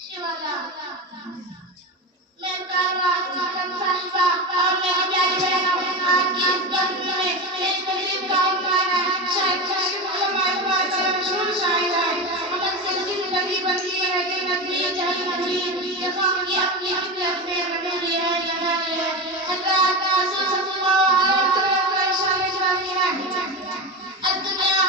शिवाला मैं कारवां मातम साहिबा और मेरी प्यारी बहनों आपकी इस बंद में एक तकरीब का उन्वान है शायद हमारे पास बड़ा मशहूर शायर है मगर सच्ची जिंदगी बनती है कि नदी जहल नदी ये कौम की अपनी फितरत में रखी है या नहीं है हज़रत रसूल सल्लल्लाहु अलैहि वसल्लम का इरशाद इजराती है الدنيا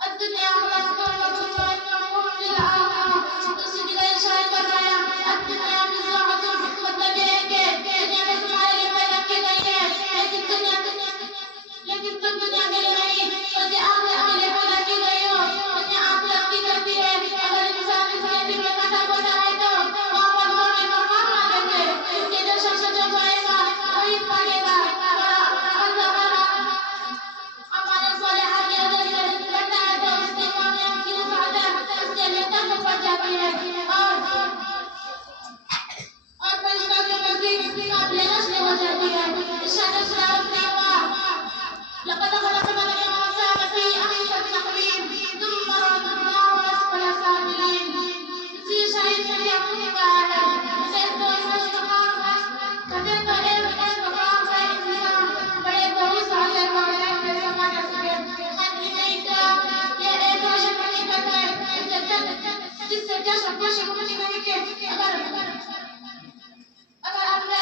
الدنيا خلقناكم وإنكم للآخرة تسجد إرشاد فرمایا الدنيا مزرعة मतलब ये है कि दुनिया में तुम्हारे लिए पैदा की गई है लेकिन तुम दुनिया के लिए नहीं बल्कि आखिरत के लिए पैदा की गई हो दुनिया आखिरत की करती है अगर इंसान इस जिंदगी में कटा बना है तो वहाँ पर मरने का काम ना देते क्योंकि जो शख्स जो जाएगा वही पाएगा हमारे सालिहा के अंदर से करता है तो उसकी कामयाब की नसात उसके लिए तंग पड़ जाती है और फरिश्तों के नजदीक काबिल नस्ल हो जाती है इरशाद सलावत ने हुआ लक़द खलक़ना الإنسان في أحسن تقويم ثم رددناه أسفل سافلين इसी शायद ने भी अपने कहा है इसे तो इस मकाम कदे तो इस मकाम का इंसान बड़े बहुत सारे कामयाब में समा जा सके हद ही नहीं क्या ये एक रोशन हकीकत है जिससे क्या शक नहीं कि अगर आपने